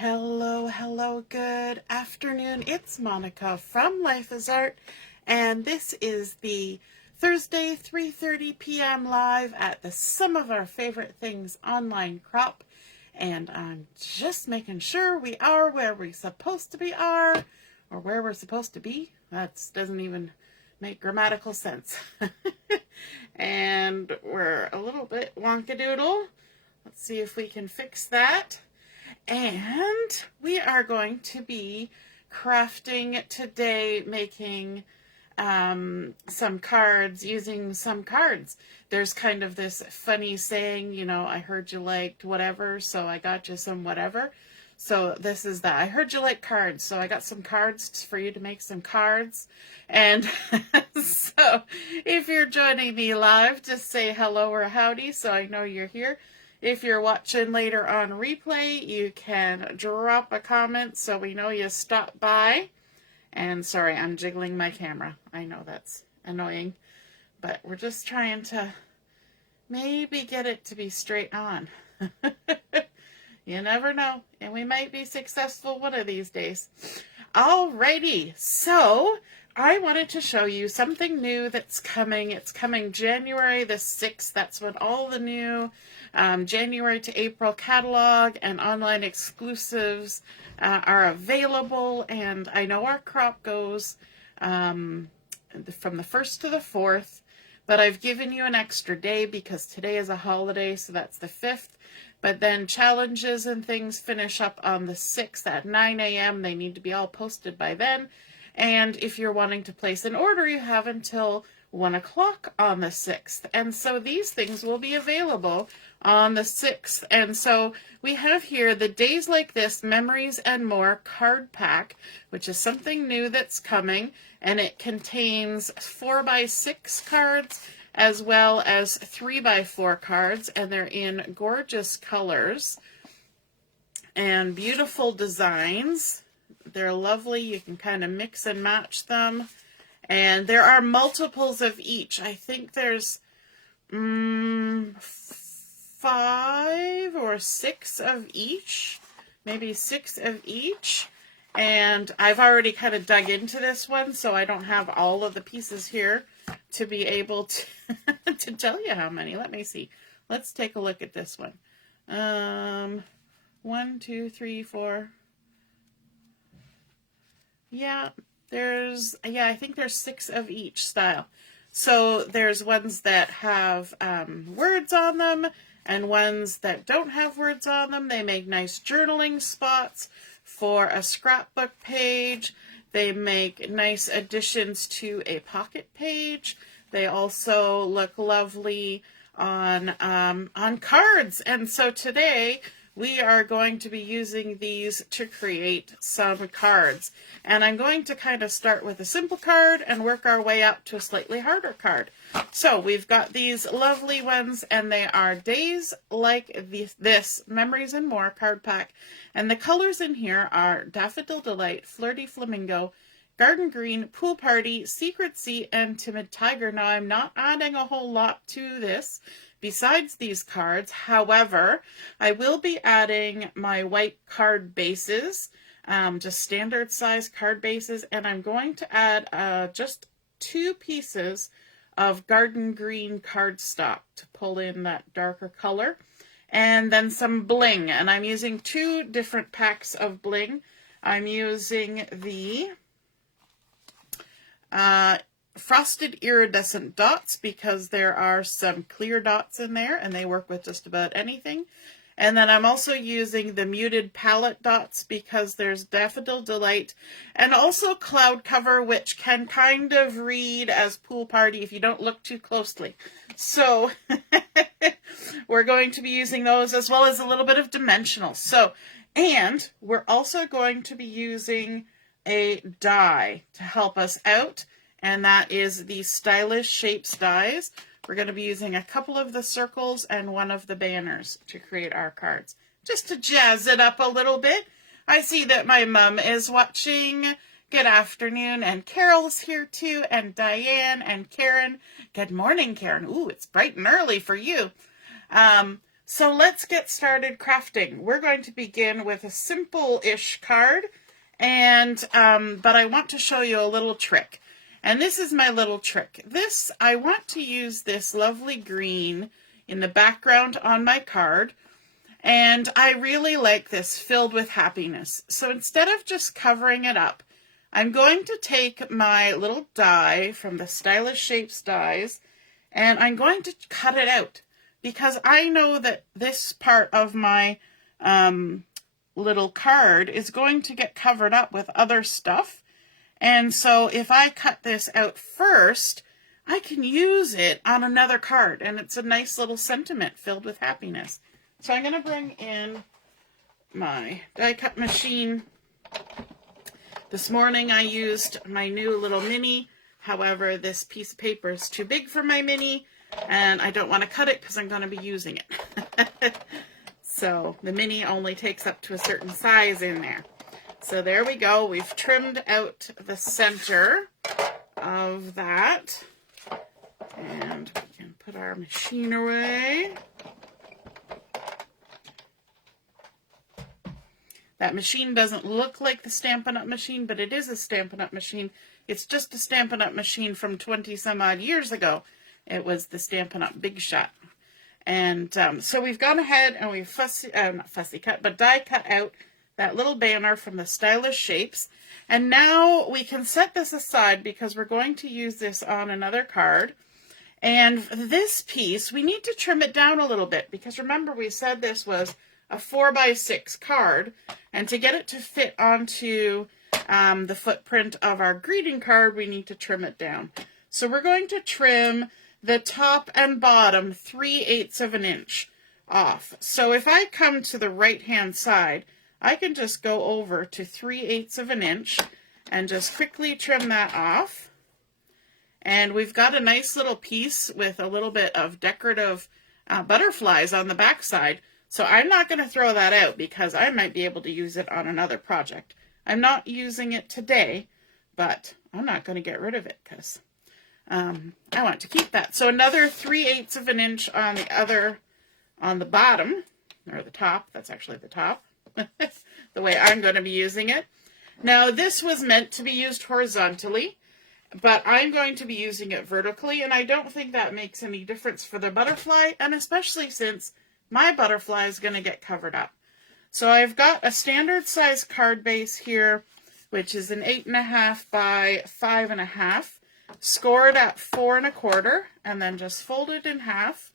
Hello, good afternoon. It's Monica from Life is Art, and this is the Thursday 3:30 p.m. live at the Some of Our Favorite Things online crop, and I'm just making sure we are where we're supposed to be or where we're supposed to be. That doesn't even make grammatical sense. And we're a little bit wonkadoodle. Let's see if we can fix that. And we are going to be crafting today, making some cards, using some cards. There's kind of this funny saying, you know, I heard you liked whatever, so I got you some whatever. So this is that. I heard you like cards, so I got some cards for you to make some cards. And so if you're joining me live, just say hello or howdy so I know you're here. If you're watching later on replay, you can drop a comment so we know you stopped by. And sorry, I'm jiggling my camera. I know that's annoying, but we're just trying to maybe get it to be straight on. You never know, and we might be successful one of these days. Alrighty, so I wanted to show you something new that's coming. It's coming January the 6th. That's when all the new January to April catalog and online exclusives are available. And I know our crop goes from the 1st to the 4th, but I've given you an extra day because today is a holiday, so that's the 5th. But then challenges and things finish up on the 6th at 9 a.m. They need to be all posted by then. And if you're wanting to place an order, you have until 1 o'clock on the 6th. And so these things will be available on the 6th. And so we have here the Days Like This, Memories and More card pack, which is something new that's coming. And it contains 4x6 cards as well as 3x4 cards. And they're in gorgeous colors and beautiful designs. They're lovely. You can kind of mix and match them. And there are multiples of each. I think there's 5 or 6 of each. Maybe 6 of each. And I've already kind of dug into this one, so I don't have all of the pieces here to be able to, to tell you how many. Let me see. Let's take a look at this one. 1, 2, 3, 4... Yeah, I think there's 6 of each style. So there's ones that have words on them and ones that don't have words on them. They make nice journaling spots for a scrapbook page. They make nice additions to a pocket page. They also look lovely on cards. And so today we are going to be using these to create some cards. And I'm going to kind of start with a simple card and work our way up to a slightly harder card. So we've got these lovely ones, and they are Days Like This, Memories and More card pack. And the colors in here are Daffodil Delight, Flirty Flamingo, Garden Green, Pool Party, Secret Sea, and Timid Tiger. Now, I'm not adding a whole lot to this besides these cards. However, I will be adding my white card bases, just standard size card bases, and I'm going to add just 2 pieces of Garden Green cardstock to pull in that darker color, and then some bling. And I'm using 2 different packs of bling. I'm using the frosted iridescent dots because there are some clear dots in there and they work with just about anything. And then I'm also using the muted palette dots because there's Daffodil Delight and also Cloud Cover, which can kind of read as Pool Party if you don't look too closely. So we're going to be using those as well as a little bit of Dimensionals. So, and we're also going to be using a die to help us out, and that is the Stylish Shapes dies. We're going to be using a couple of the circles and one of the banners to create our cards, just to jazz it up a little bit. I see that my mom is watching. Good afternoon, and Carol's here too, and Diane and Karen. Good morning, Karen. Ooh, it's bright and early for you. So let's get started crafting. We're going to begin with a simple-ish card, and but I want to show you a little trick. And this is my little trick. I want to use this lovely green in the background on my card, and I really like this filled with happiness. So instead of just covering it up, I'm going to take my little die from the Stylish Shapes dies, and I'm going to cut it out, because I know that this part of my little card is going to get covered up with other stuff. And so if I cut this out first, I can use it on another card, and it's a nice little sentiment filled with happiness. So I'm going to bring in my die cut machine. This morning I used my new little mini. However, this piece of paper is too big for my mini, and I don't want to cut it because I'm going to be using it. So the mini only takes up to a certain size in there. So there we go. We've trimmed out the center of that. And we can put our machine away. That machine doesn't look like the Stampin' Up! Machine, but it is a Stampin' Up! Machine. It's just a Stampin' Up! Machine from 20 some odd years ago. It was the Stampin' Up! Big Shot. And so we've gone ahead and we've die cut out that little banner from the Stylish Shapes. And now we can set this aside because we're going to use this on another card. And this piece, we need to trim it down a little bit, because remember we said this was a 4x6 card, and to get it to fit onto the footprint of our greeting card, we need to trim it down. So we're going to trim the top and bottom 3/8 of an inch off. So if I come to the right hand side, I can just go over to 3/8 of an inch and just quickly trim that off. And we've got a nice little piece with a little bit of decorative butterflies on the back side. So I'm not going to throw that out because I might be able to use it on another project. I'm not using it today, but I'm not going to get rid of it because I want to keep that. So another 3/8 of an inch on the bottom, or the top. That's actually the top. The way I'm going to be using it. Now this was meant to be used horizontally, but I'm going to be using it vertically, and I don't think that makes any difference for the butterfly, and especially since my butterfly is going to get covered up. So I've got a standard size card base here, which is an 8.5 by 5.5, scored at 4 1/4, and then just folded in half.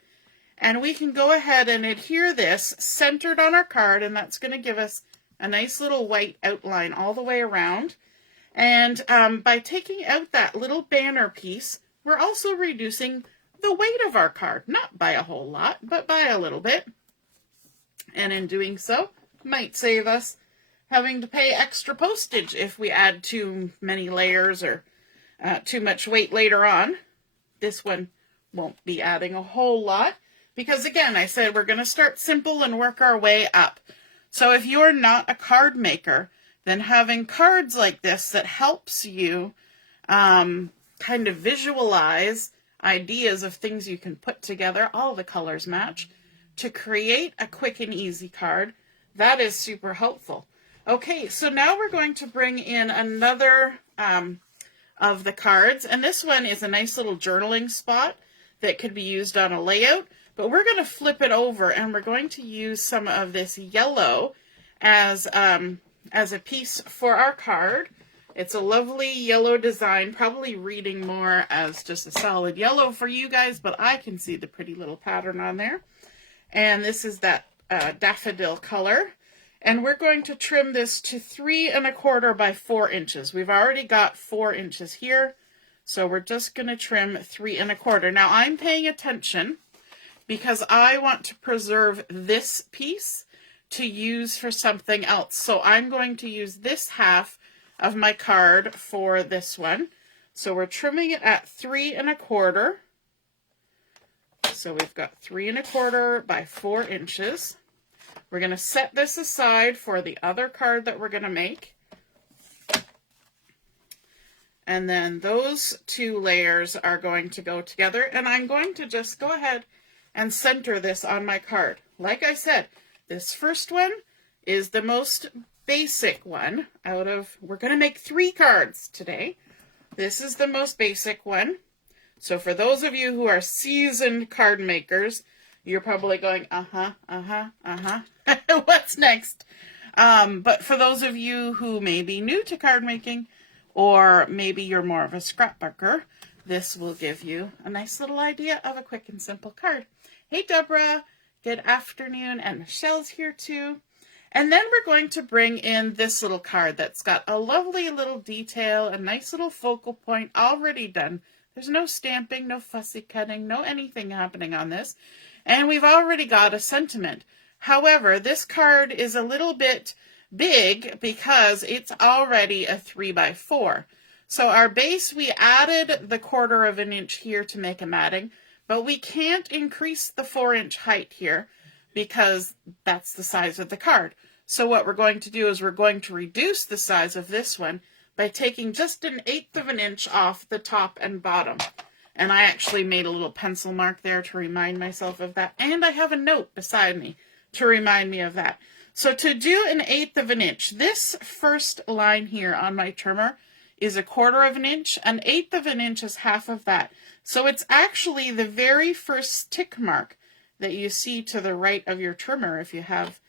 And we can go ahead and adhere this centered on our card, and that's going to give us a nice little white outline all the way around. And by taking out that little banner piece, we're also reducing the weight of our card, not by a whole lot, but by a little bit. And in doing so, might save us having to pay extra postage if we add too many layers or too much weight later on. This one won't be adding a whole lot, because again, I said we're going to start simple and work our way up. So if you're not a card maker, then having cards like this that helps you kind of visualize ideas of things you can put together, all the colors match, to create a quick and easy card, that is super helpful. Okay, so now we're going to bring in another of the cards, and this one is a nice little journaling spot that could be used on a layout, but we're going to flip it over and we're going to use some of this yellow as a piece for our card. It's a lovely yellow design, probably reading more as just a solid yellow for you guys, but I can see the pretty little pattern on there. And this is that daffodil color. And we're going to trim this to 3 1/4 by 4 inches. We've already got 4 inches here, so we're just going to trim 3 1/4. Now I'm paying attention because I want to preserve this piece to use for something else. So I'm going to use this half of my card for this one. So we're trimming it at 3 1/4. So we've got 3 1/4 by 4 inches. We're going to set this aside for the other card that we're going to make. And then those two layers are going to go together. And I'm going to just go ahead and center this on my card like I said, this first one is the most basic one out of, we're going to make 3 cards today. This is the most basic one. So for those of you who are seasoned card makers, you're probably going, what's next? But for those of you who may be new to card making, or maybe you're more of a scrapbooker, this will give you a nice little idea of a quick and simple card. Hey Deborah, good afternoon, and Michelle's here too. And then we're going to bring in this little card that's got a lovely little detail, a nice little focal point already done. There's no stamping, no fussy cutting, no anything happening on this. And we've already got a sentiment. However, this card is a little bit big because it's already a 3x4. So our base, we added the 1/4 of an inch here to make a matting, but we can't increase the 4-inch height here because that's the size of the card. So what we're going to do is we're going to reduce the size of this one by taking just 1/8 of an inch off the top and bottom. And I actually made a little pencil mark there to remind myself of that. And I have a note beside me to remind me of that. So to do 1/8 of an inch, this first line here on my trimmer is 1/4 of an inch. 1/8 of an inch is half of that. So it's actually the very first tick mark that you see to the right of your trimmer if you have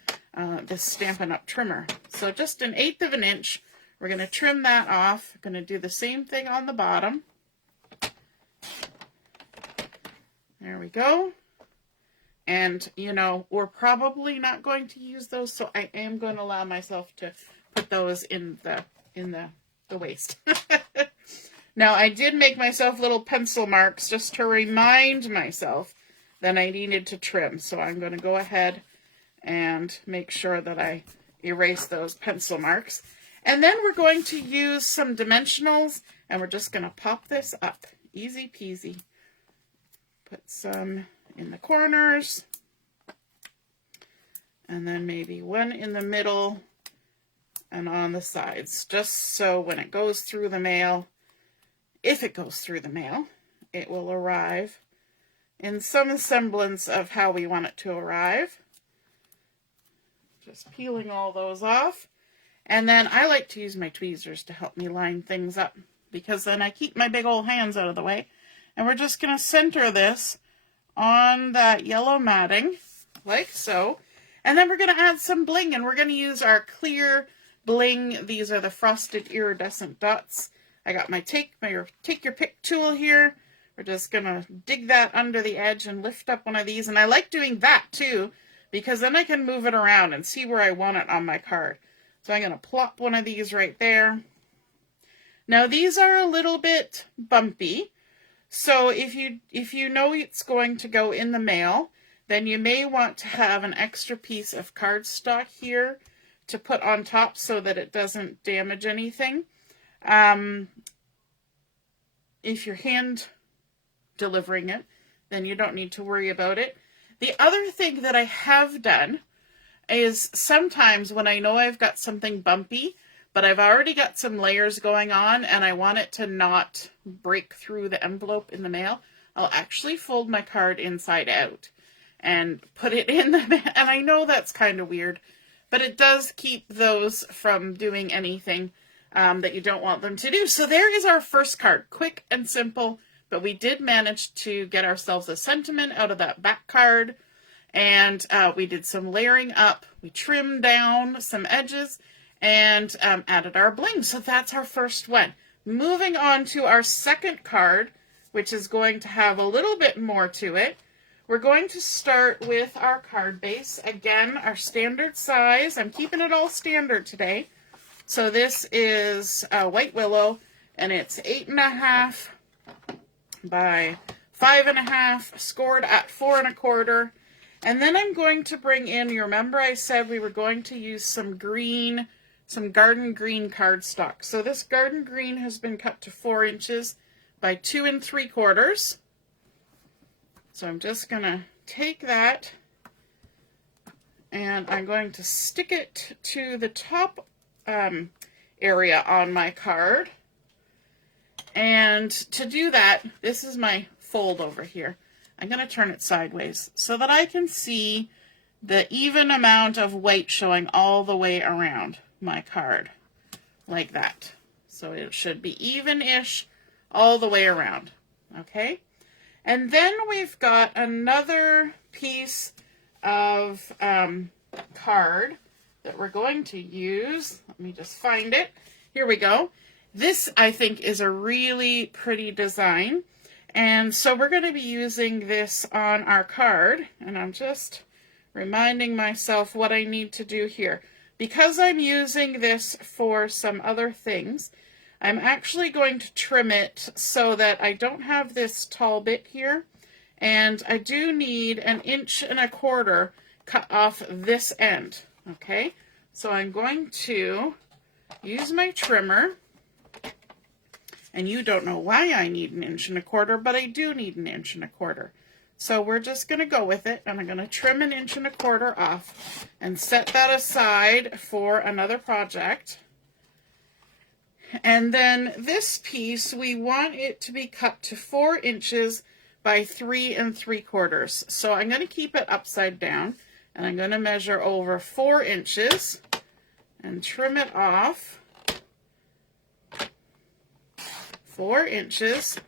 this Stampin' Up! Trimmer. So just 1/8 of an inch. We're going to trim that off. We're going to do the same thing on the bottom. There we go. And, you know, we're probably not going to use those, so I am going to allow myself to put those in the waste. Now, I did make myself little pencil marks just to remind myself that I needed to trim. So I'm going to go ahead and make sure that I erase those pencil marks. And then we're going to use some dimensionals, and we're just going to pop this up. Easy peasy. Put some in the corners, and then maybe one in the middle and on the sides, just so when it goes through the mail, if it goes through the mail, it will arrive in some semblance of how we want it to arrive. Just peeling all those off. And then I like to use my tweezers to help me line things up, because then I keep my big old hands out of the way. And we're just going to center this on that yellow matting, like so. And then we're going to add some bling, and we're going to use our clear bling. These are the frosted iridescent dots. I got my take your pick tool here. We're just going to dig that under the edge and lift up one of these. And I like doing that too, because then I can move it around and see where I want it on my card. So I'm going to plop one of these right there. Now these are a little bit bumpy. So if you know it's going to go in the mail, then you may want to have an extra piece of cardstock here to put on top so that it doesn't damage anything. If you're hand delivering it, then you don't need to worry about it. The other thing that I have done is sometimes when I know I've got something bumpy, but I've already got some layers going on and I want it to not break through the envelope in the mail, I'll actually fold my card inside out and put it in the mail. And I know that's kind of weird, but it does keep those from doing anything that you don't want them to do. So there is our first card, quick and simple, but we did manage to get ourselves a sentiment out of that back card. And we did some layering up. We trimmed down some edges and added our bling. So that's our first one. Moving on to our second card, which is going to have a little bit more to it. We're going to start with our card base. Again, our standard size. I'm keeping it all standard today. So this is White Willow, and it's 8.5 by 5.5, scored at 4 1/4. And then I'm going to bring in, you remember I said we were going to use some green, some garden green cardstock. So this garden green has been cut to 4 inches by 2 3/4. So I'm just going to take that and I'm going to stick it to the top area on my card. And to do that, this is my fold over here. I'm going to turn it sideways so that I can see the even amount of white showing all the way around my card, like that. So it should be even-ish all the way around, okay? And then we've got another piece of card that we're going to use. Let me just find it. Here we go. This, I think, is a really pretty design. And so we're going to be using this on our card. And I'm just reminding myself what I need to do here. Because I'm using this for some other things, I'm actually going to trim it so that I don't have this tall bit here. And I do need 1.25 inches cut off this end. Okay, so I'm going to use my trimmer. And you don't know why I need 1.25 inches, but I do need 1.25 inches. So we're just going to go with it, and I'm going to trim 1.25 inches off and set that aside for another project. And then this piece, we want it to be cut to 4 inches by 3 3/4. So I'm going to keep it upside down, and I'm going to measure over 4 inches and trim it off. 4 inches,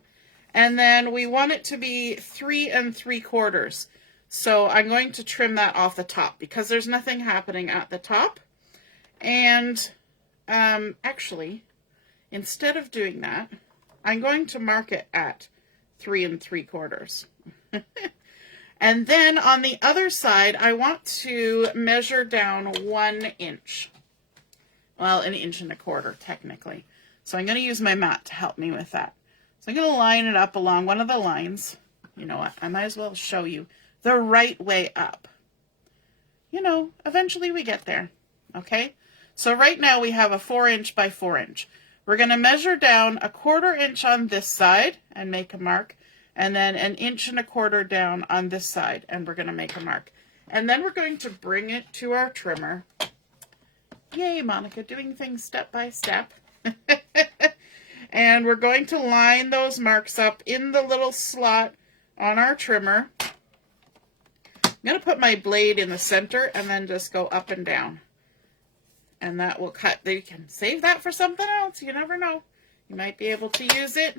and then we want it to be 3 3/4. So I'm going to trim that off the top because there's nothing happening at the top. And actually, instead of doing that, I'm going to mark it at 3 3/4. And then on the other side, I want to measure down 1 inch. Well, 1.25 inches technically. So I'm going to use my mat to help me with that. So I'm going to line it up along one of the lines. You know what? I might as well show you the right way up. You know, eventually we get there. Okay? So right now we have a 4 inch by 4 inch. We're going to measure down 1/4 inch on this side and make a mark. And then 1.25 inches down on this side. And we're going to make a mark. And then we're going to bring it to our trimmer. Yay, Monica, doing things step by step. And we're going to line those marks up in the little slot on our trimmer. I'm going to put my blade in the center and then just go up and down. And that will cut. You can save that for something else. You never know. You might be able to use it.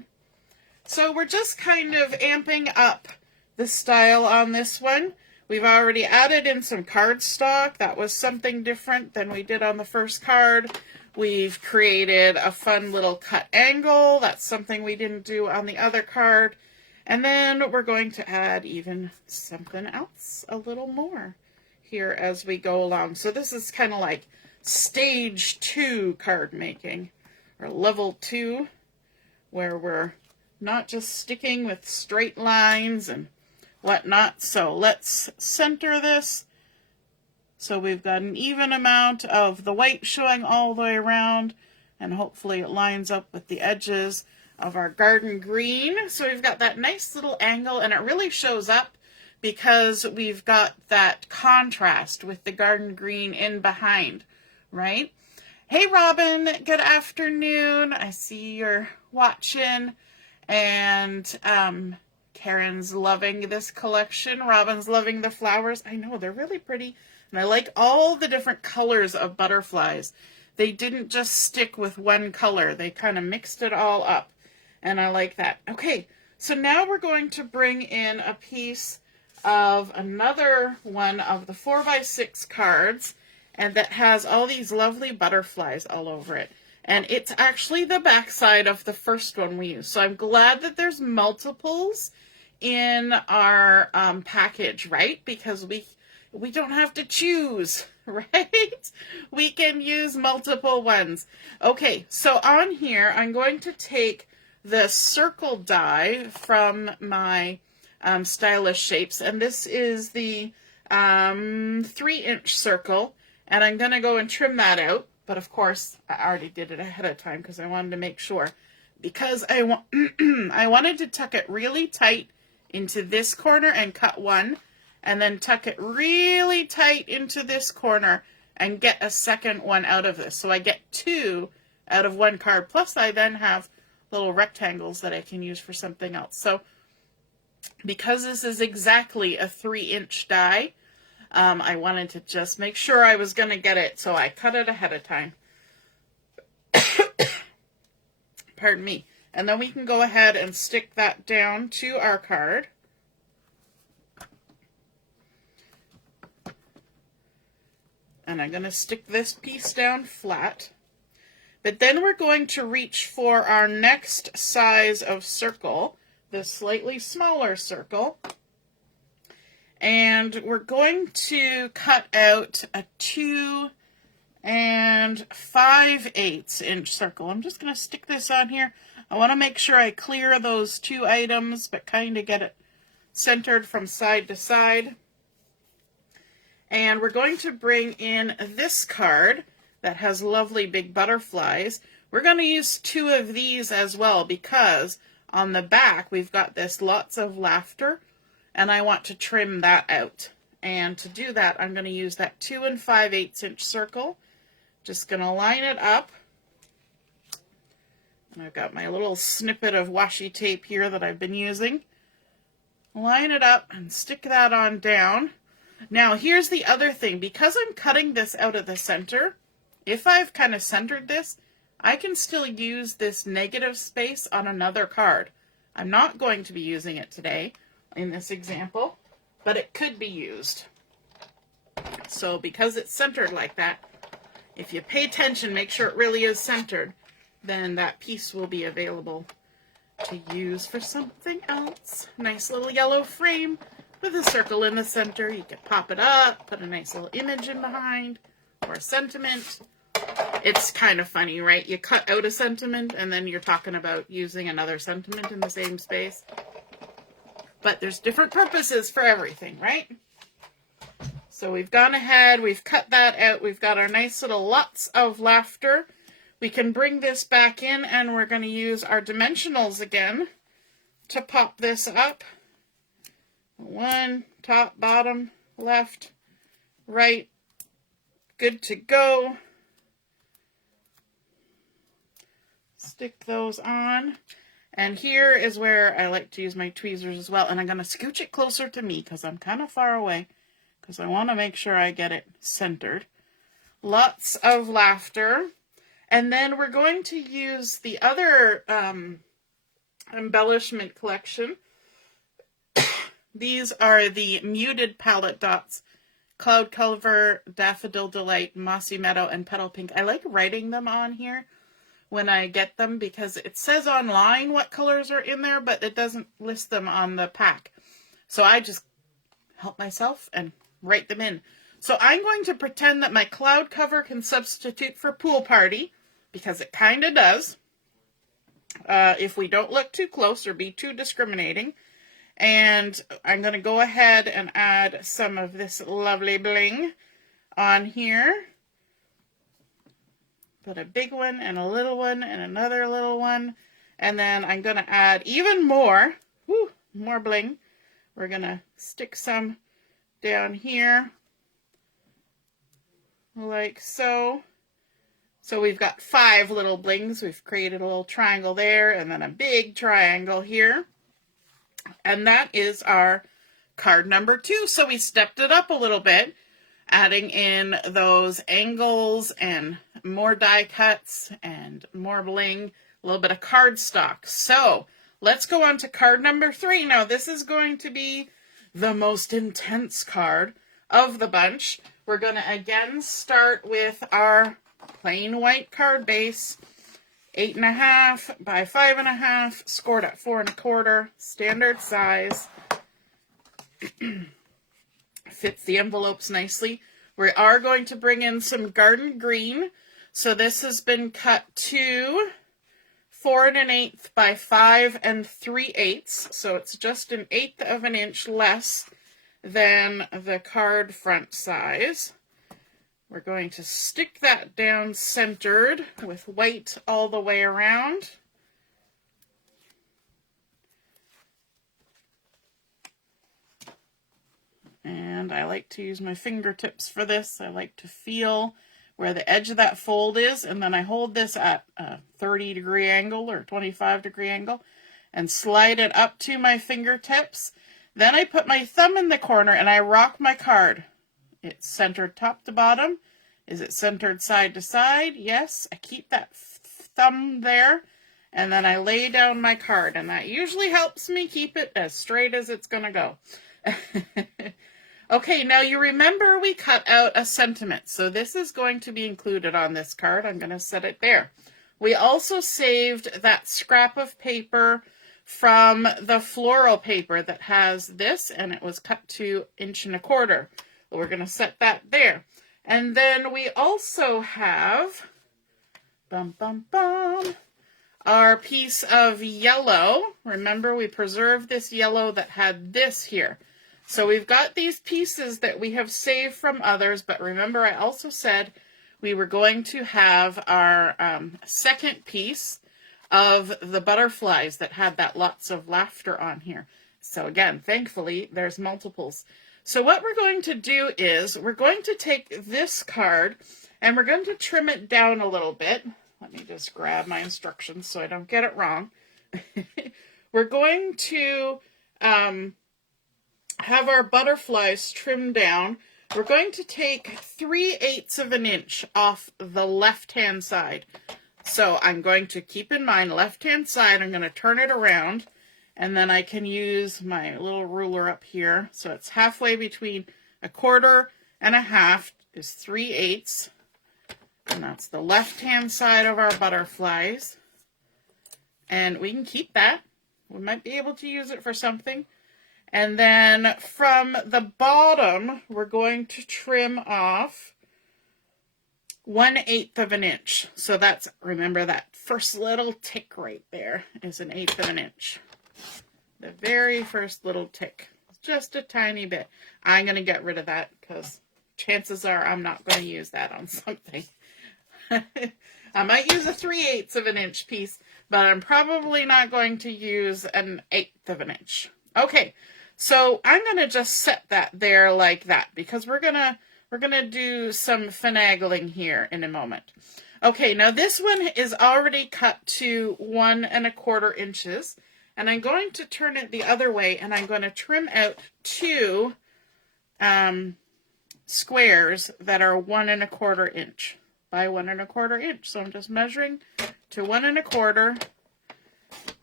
So we're just kind of amping up the style on this one. We've already added in some cardstock. That was something different than we did on the first card. We've created a fun little cut angle. That's something we didn't do on the other card. And then we're going to add even something else, a little more here as we go along. So this is kind of like stage 2 card making, or level 2, where we're not just sticking with straight lines and whatnot. So let's center this. So we've got an even amount of the white showing all the way around, and hopefully it lines up with the edges of our garden green. So we've got that nice little angle, and it really shows up because we've got that contrast with the garden green in behind, right? Hey Robin, good afternoon. I see you're watching, and Karen's loving this collection. Robin's loving the flowers. I know, they're really pretty. And I like all the different colors of butterflies. They didn't just stick with one color. They kind of mixed it all up. And I like that. Okay, so now we're going to bring in a piece of another one of the 4x6 cards, and that has all these lovely butterflies all over it. And it's actually the back side of the first one we used. So I'm glad that there's multiples in our package, right? Because we don't have to choose, right? We can use multiple ones. Okay, so on here, I'm going to take the circle die from my Stylish Shapes, and this is the 3-inch circle, and I'm going to go and trim that out. But of course, I already did it ahead of time because I wanted to make sure. Because I wanted to tuck it really tight into this corner and cut one, and then tuck it really tight into this corner and get a second one out of this. So I get 2 out of 1 card. Plus I then have little rectangles that I can use for something else. So because this is exactly a 3-inch die, I wanted to just make sure I was going to get it, so I cut it ahead of time. Pardon me. And then we can go ahead and stick that down to our card. And I'm going to stick this piece down flat. But then we're going to reach for our next size of circle, this slightly smaller circle. And we're going to cut out a 2 5/8 inch circle. I'm just going to stick this on here. I want to make sure I clear those 2 items, but kind of get it centered from side to side. And we're going to bring in this card that has lovely big butterflies. We're going to use 2 of these as well, because on the back we've got this lots of laughter, and I want to trim that out. And to do that, I'm going to use that 2 5/8 inch circle. Just going to line it up. And I've got my little snippet of washi tape here that I've been using. Line it up and stick that on down. Now here's the other thing. Because I'm cutting this out of the center, if I've kind of centered this, I can still use this negative space on another card. I'm not going to be using it today in this example, but it could be used. So because it's centered like that, if you pay attention, make sure it really is centered, then that piece will be available to use for something else. Nice little yellow frame with a circle in the center. You can pop it up, put a nice little image in behind, or a sentiment. It's kind of funny, right? You cut out a sentiment and then you're talking about using another sentiment in the same space. But there's different purposes for everything, right? So we've gone ahead, we've cut that out, we've got our nice little lots of laughter. We can bring this back in and we're going to use our dimensionals again to pop this up. 1, top, bottom, left, right, good to go. Stick those on. And here is where I like to use my tweezers as well. And I'm going to scooch it closer to me because I'm kind of far away, because I want to make sure I get it centered. Lots of laughter. And then we're going to use the other embellishment collection. These are the Muted Palette Dots, Cloud Cover, Daffodil Delight, Mossy Meadow, and Petal Pink. I like writing them on here when I get them because it says online what colors are in there, but it doesn't list them on the pack. So I just help myself and write them in. So I'm going to pretend that my cloud cover can substitute for Pool Party, because it kind of does, if we don't look too close or be too discriminating. And I'm going to go ahead and add some of this lovely bling on here. Put a big one and a little one and another little one. And then I'm going to add even more, more bling. We're going to stick some down here, like so. So we've got 5 little blings. We've created a little triangle there and then a big triangle here. And that is our card number 2. So we stepped it up a little bit, adding in those angles and more die cuts and more bling, a little bit of cardstock. So let's go on to card number 3. Now this is going to be the most intense card of the bunch. We're going to again start with our plain white card base. 8.5 by 5.5, scored at 4 1/4, standard size. Fits the envelopes nicely. We are going to bring in some garden green. So this has been cut to 4 1/8 by 5 3/8. So it's just 1/8 of an inch less than the card front size. We're going to stick that down centered with white all the way around. And I like to use my fingertips for this. I like to feel where the edge of that fold is, and then I hold this at a 30-degree angle or 25-degree angle and slide it up to my fingertips. Then I put my thumb in the corner and I rock my card It's centered top to bottom. Is it centered side to side? Yes. I keep that thumb there, and then I lay down my card, and that usually helps me keep it as straight as it's going to go. Okay, now you remember we cut out a sentiment, so this is going to be included on this card. I'm going to set it there. We also saved that scrap of paper from the floral paper that has this, and it was cut to 1.25 inches. So we're going to set that there. And then we also have our piece of yellow. Remember, we preserved this yellow that had this here. So we've got these pieces that we have saved from others, but remember I also said we were going to have our second piece of the butterflies that had that lots of laughter on here. So again, thankfully, there's multiples. So what we're going to do is we're going to take this card and we're going to trim it down a little bit. Let me just grab my instructions so I don't get it wrong. We're going to have our butterflies trimmed down. We're going to take 3/8 of an inch off the left-hand side. So I'm going to keep in mind left-hand side, I'm going to turn it around, and then I can use my little ruler up here. So it's halfway between 1/4 and 1/2 is 3/8. And that's the left-hand side of our butterflies. And we can keep that. We might be able to use it for something. And then from the bottom, we're going to trim off 1/8 of an inch. So that's, remember that first little tick right there is 1/8 of an inch. The very first little tick, just a tiny bit. I'm going to get rid of that because chances are I'm not going to use that on something. I might use a 3/8 of an inch piece, but I'm probably not going to use 1/8 of an inch. Okay, so I'm going to just set that there like that because we're gonna do some finagling here in a moment. Okay, now this one is already cut to 1¼ inches, and I'm going to turn it the other way, and I'm going to trim out 2 squares that are 1¼ inch by 1¼ inch. So I'm just measuring to 1¼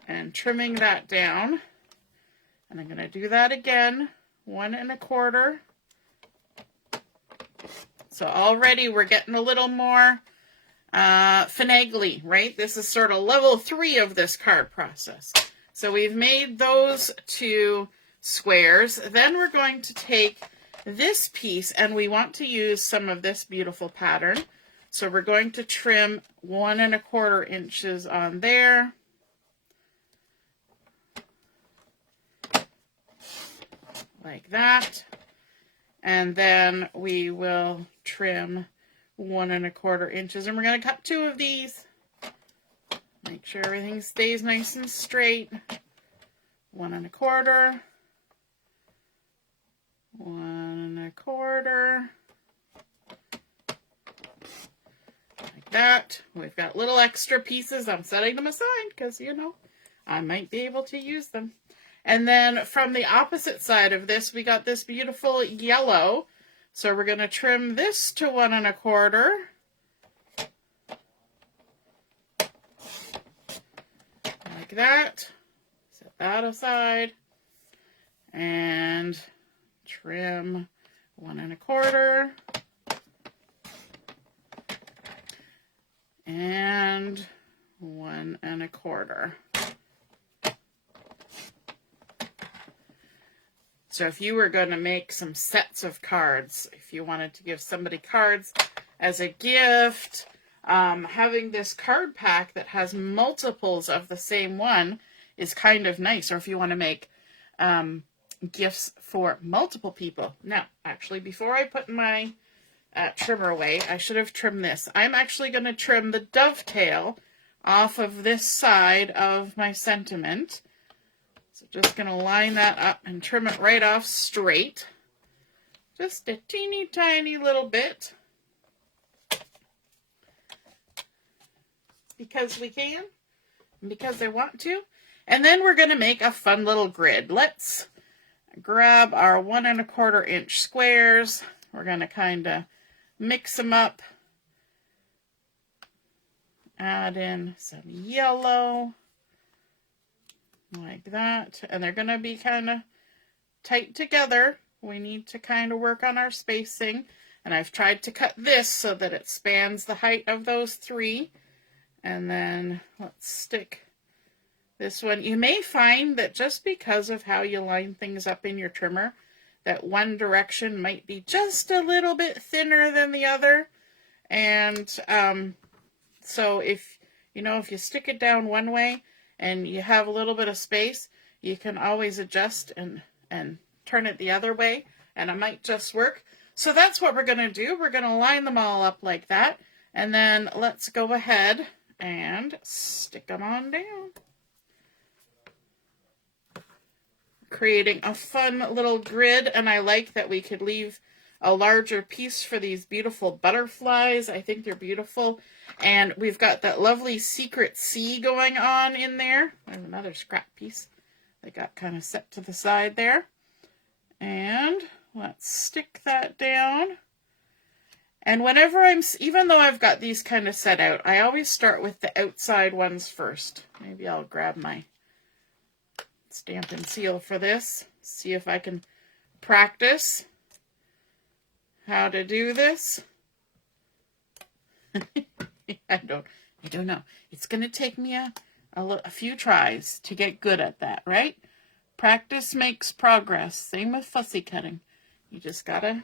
and trimming that down. And I'm going to do that again, 1¼ So already we're getting a little more finagly, right? This is sort of level 3 of this card process. So we've made those 2 squares. Then we're going to take this piece, and we want to use some of this beautiful pattern. So we're going to trim 1¼ inches on there. Like that. And then we will trim 1¼ inches, and we're going to cut 2 of these. Make sure everything stays nice and straight. 1¼ 1¼ like that. We've got little extra pieces. I'm setting them aside because, you know, I might be able to use them. And then from the opposite side of this, we got this beautiful yellow. So we're going to trim this to 1¼ like that. Set that aside. And trim 1¼ and 1¼ So if you were going to make some sets of cards, if you wanted to give somebody cards as a gift, having this card pack that has multiples of the same one is kind of nice. Or if you want to make gifts for multiple people. Now, actually, before I put my trimmer away, I should have trimmed this. I'm actually going to trim the dovetail off of this side of my sentiment. So just going to line that up and trim it right off straight. Just a teeny tiny little bit. Because we can. And because I want to. And then we're going to make a fun little grid. Let's grab our 1¼ inch squares. we're going to kind of mix them up. Add in some yellow, like that. And they're going to be kind of tight together. We need to kind of work on our spacing. And I've tried to cut this so that it spans the height of those three. And then let's stick this one. You may find that just because of how you line things up in your trimmer, that one direction might be just a little bit thinner than the other. And so if you stick it down one way and you have a little bit of space, you can always adjust and turn it the other way, and it might just work. So that's what we're going to do. We're going to line them all up like that, and then let's go ahead and stick them on down. Creating a fun little grid, and I like that we could leave a larger piece for these beautiful butterflies. I think they're beautiful. And we've got that lovely secret C going on in there. There's another scrap piece that got kind of set to the side there. And let's stick that down. And whenever even though I've got these kind of set out, I always start with the outside ones first. Maybe I'll grab my Stampin' Seal for this. See if I can practice how to do this. I don't know. It's going to take me a few tries to get good at that, right? Practice makes progress. Same with fussy cutting. You just got to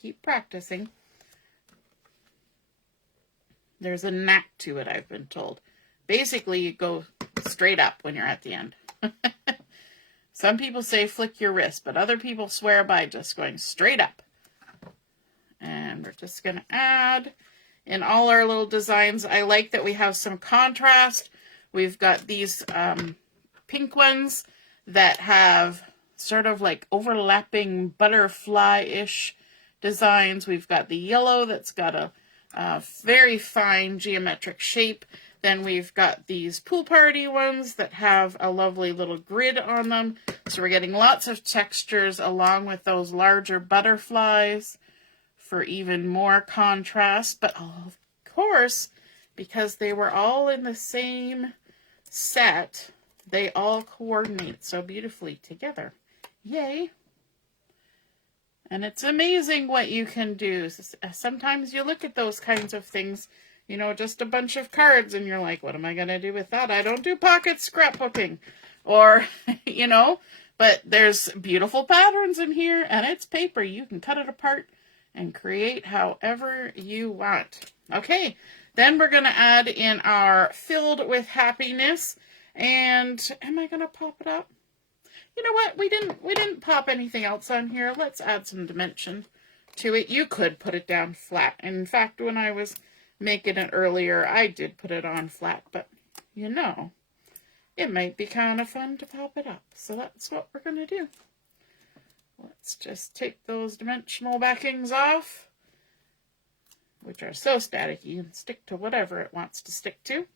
keep practicing. There's a knack to it, I've been told. Basically, you go straight up when you're at the end. Some people say flick your wrist, but other people swear by just going straight up. And we're just going to add in all our little designs. I like that we have some contrast. We've got these pink ones that have sort of like overlapping butterfly-ish designs. We've got the yellow that's got a very fine geometric shape. Then we've got these pool party ones that have a lovely little grid on them. So we're getting lots of textures along with those larger butterflies for even more contrast. But of course, because they were all in the same set, they all coordinate so beautifully together. Yay! And it's amazing what you can do. Sometimes you look at those kinds of things, just a bunch of cards, and you're like, what am I going to do with that? I don't do pocket scrapbooking. Or, but there's beautiful patterns in here, and it's paper. You can cut it apart and create however you want. Okay, then we're going to add in our Filled with Happiness. And am I going to pop it up? You know what? We didn't pop anything else on here. Let's add some dimension to it. You could put it down flat. In fact, when I was making it earlier, I did put it on flat, but it might be kind of fun to pop it up. So that's what we're going to do. Let's just take those dimensional backings off, which are so staticky, and stick to whatever it wants to stick to.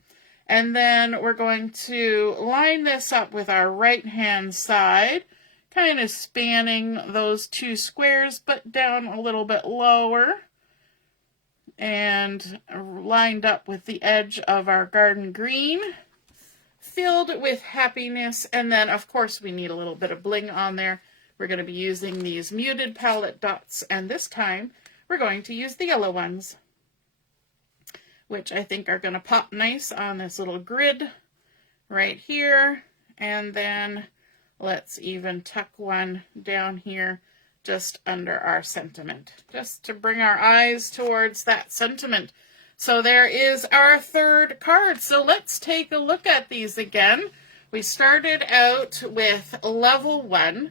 And then we're going to line this up with our right-hand side, kind of spanning those two squares, but down a little bit lower, and lined up with the edge of our garden green, filled with happiness. And then, of course, we need a little bit of bling on there. We're going to be using these muted palette dots, and this time we're going to use the yellow ones, which I think are going to pop nice on this little grid right here. And then let's even tuck one down here just under our sentiment, just to bring our eyes towards that sentiment. So there is our third card. So let's take a look at these again. We started out with level 1,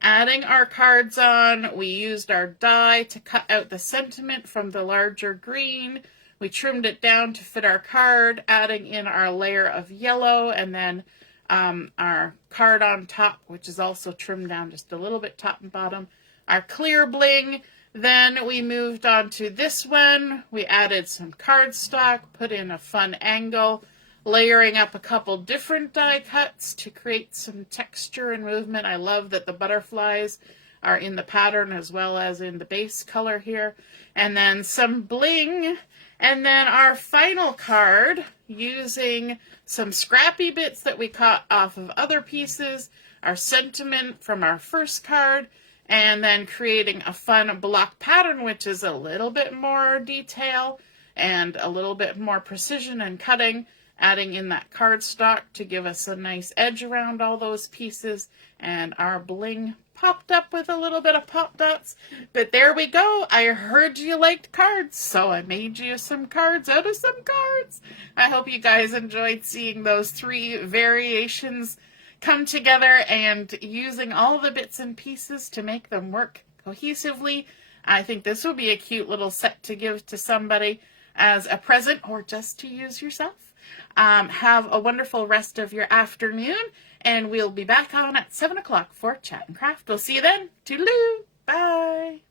adding our cards on. We used our die to cut out the sentiment from the larger green. We trimmed it down to fit our card, adding in our layer of yellow, and then our card on top, which is also trimmed down just a little bit top and bottom. Our clear bling. Then we moved on to this one. We added some cardstock, put in a fun angle, layering up a couple different die cuts to create some texture and movement. I love that the butterflies are in the pattern as well as in the base color here. And then some bling. And then our final card, using some scrappy bits that we caught off of other pieces, our sentiment from our first card, and then creating a fun block pattern, which is a little bit more detail and a little bit more precision and cutting, adding in that cardstock to give us a nice edge around all those pieces. And our bling popped up with a little bit of pop dots. But there we go. I heard you liked cards, so I made you some cards out of some cards. I hope you guys enjoyed seeing those 3 variations come together and using all the bits and pieces to make them work cohesively. I think this will be a cute little set to give to somebody as a present or just to use yourself. Have a wonderful rest of your afternoon, and we'll be back on at 7 o'clock for Chat and Craft. We'll see you then. Toodaloo. Bye.